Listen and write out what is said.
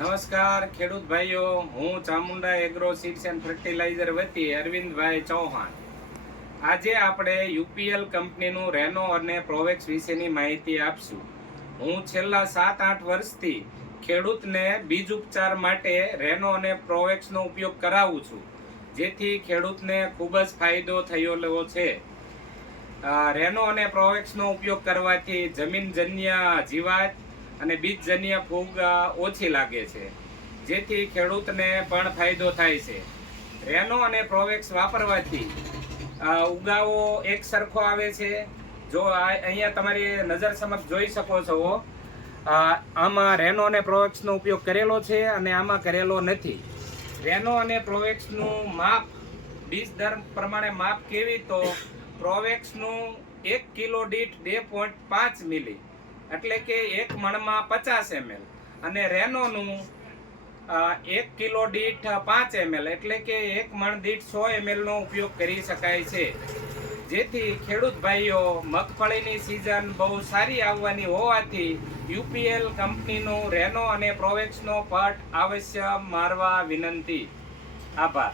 નમસ્કાર ખેડૂત ભાઈઓ, હું Chamunda agro seeds and fertiliser વતી અરવિંદભાઈ ચૌહાણ. આજે આપણે યુપીએલ કંપનીનું રેનો અને પ્રોવેક્સ વિશેની માહિતી આપશું. હું છેલ્લા 7-8 વર્ષથી ખેડૂતને બીજ ઉપચાર માટે રેનો અને પ્રોવેક્સનો ઉપયોગ કરાવું છું, જેથી ખેડૂતને ખૂબ જ ફાયદો થયેલો છે. રેનો અને પ્રોવેક્સનો ઉપયોગ કરવાથી જમીનજન્ય જીવાત અને બીજજન્ય ફૂગ ઓછી લાગે છે, જેથી ખેડૂતને પણ ફાયદો થાય છે. રેનો અને પ્રોવેક્સ વાપરવાથી ઉગાવો એક સરખો આવે છે. જો અહીંયા તમારી નજર સમક્ષ જોઈ શકો છો, આમાં રેનો અને પ્રોવેક્સનો ઉપયોગ કરેલો છે અને આમાં કરેલો નથી. રેનો અને પ્રોવેક્સનું માપ બીજ દર પ્રમાણે માપ કેવી તો પ્રોવેક્સનું 1 કિલો દીઠ 2.5 મિલી એટલે કે 1 મણમાં 50 ml અને રેનોનું 1 કિલો દીઠ 5 ml એટલે કે 1 મણ દીઠ 100 ml નો ઉપયોગ કરી શકાય છે. જેથી ખેડૂત ભાઈઓ, મગફળીની સિઝન બહુ સારી આવવાની હોવાથી યુપીએલ કંપનીનું રેનો અને પ્રોવેક્સનો પટ અવશ્ય મારવા વિનંતી. આભાર.